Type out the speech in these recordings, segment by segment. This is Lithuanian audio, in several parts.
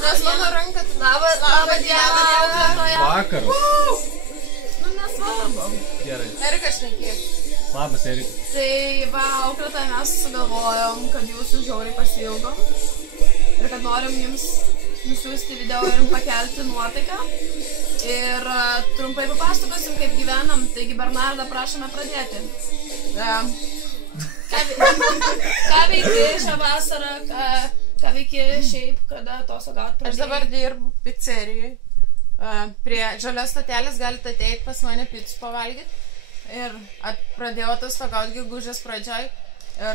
Nes mano ranka... Labą dieną, auklėtoja. Vakaras. Nu, nesvarbu. Gerai. Erika šnekėk. Labas, Erika. Tai va, auklėtoja, mes sugalvojom, kad jūsų žiauriai pasiilgom. Ir kad norim jums nusiųsti video ir pakelti nuotaiką. Ir trumpai papasakosim, kaip gyvenam. Taigi, Bernardą, prašome pradėti. Ką veiki šią vasarą, ką veiki šiaip, kada atostogaut pradėjai? Aš dabar dirbu pizzerijai. Prie žalios stotelės galite ateiti pas mane picų pavalgyti. Ir pradėjau atostogaut gegužės pradžioj. Ir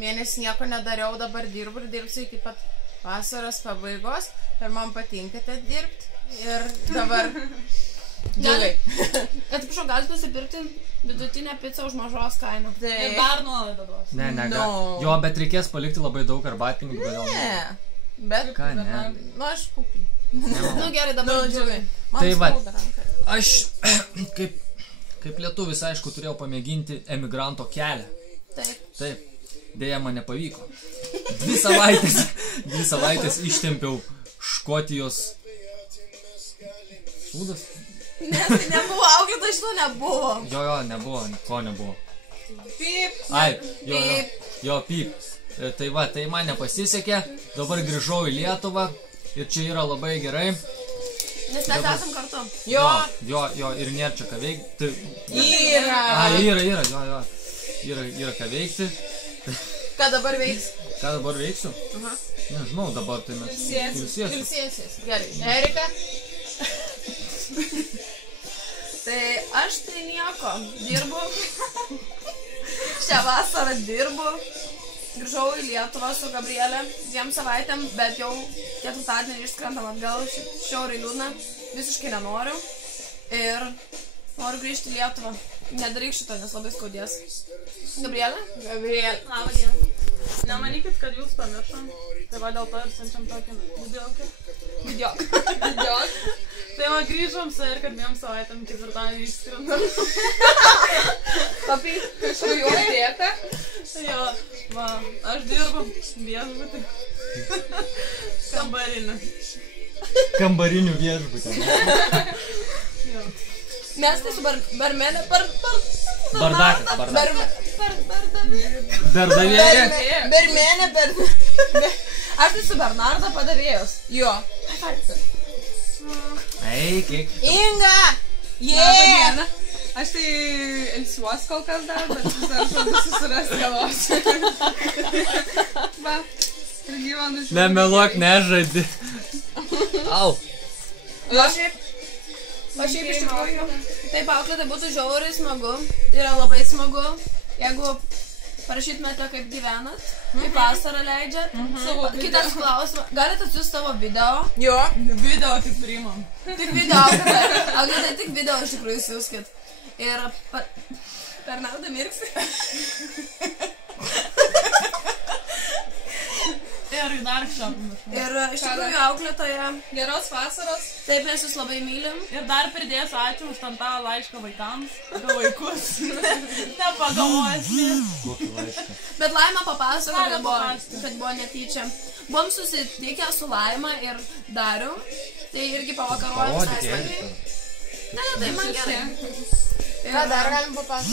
mėnesį nieko nedariau, dabar dirbu ir dirbsiu iki pat vasaros pabaigos. Ir man patinka tai dirbti. Ir dabar... Gerai. Atsiprašau, galite nusipirkti vidutinę pizzą už mažos kainą. Ir dar nuolaidą duos. Ne, jo, bet reikės palikti labai daug arbatpinigių, kodėl ne? Ne. Bet... Ką, ne? Nu, aš kupiu. Nu gerai, dabar džiugai. Tai va, aš kaip lietuvis, aišku, turėjau pamėginti emigranto kelią. Taip. Deja, man nepavyko. 2 savaitės ištempiau Škotijos sūdas. Nes tai nebuvo, auklėto šito nebuvo. Jo, nebuvo, ko nebuvo. Pyp. Ai, jo, pyp. Tai va, tai man nepasisekė, dabar grįžau į Lietuvą ir čia yra labai gerai. Nes mes esam kartu. Jo, ir nėra čia ką veikti. Yra ką veikti. Ką dabar veiks? Ką dabar veiksiu? Nežinau, dabar tai mes Ilsėsis. Gerai. Erika? Tai aš tai nieko. Dirbu. Šią vasarą dirbu. Grįžau į Lietuvą su Gabrielė 2 savaitėm, bet jau ketvirtadienį išskrendam atgal, šiauriai liūdna. Visiškai nenoriu. Ir noriu grįžti į Lietuvą. Nedaryk šito, nes labai skaudės. Gabrielė? Gabrielė. Labą dieną. Nemanykit, kad jūs pamiršom. Tai va dėl to ir siunčiam tokį videoką. Tai va grįžom su ir kad 2 savaitėm ketvirtadienį išskrendam. Papi, kažkur dėka? Jo, va, aš dirbu viešbutį. Kambarinių viešbutį. Mes tai su barmenė Bardavėja. Aš tai su Bernardo padavėjos. Jo. Eik. Inga! Labą dieną. Aš tai ilsiuos kol kas dar, bet vis dar žadu susirasti kavos. Va, ir gyvenu šiuo. Nemeluok, nežaidi. Au. O šiaip iš tikrųjų, taip auklėtai būtų žiauriai smagu, yra labai smagu, jeigu parašytumėte, kaip gyvenat, kaip vasarą leidžiat. Kitas klausimas, galite atsiųsti savo video? Jo, video tik priimam. Tik video, auklėtai tik video iš tikrųjų siūskit. Ir Bernardą mirksi. Ir dar kažką. Ir iš tikrųjų auklėtoja. Geros vasaros. Taip, mes jūs labai mylim. Ir dar pridėsiu ačiū už tą laišką vaikams. Apie vaikus. Nepagalvojasi. Kokį laišką? Bet Laima papasakojo, kad buvo netyčia. Buvom susitikę su Laima ir Dariu. Tai irgi pavakarojom visai smagiai. Ne, tai man gerai. Ką dar galim papasakoti?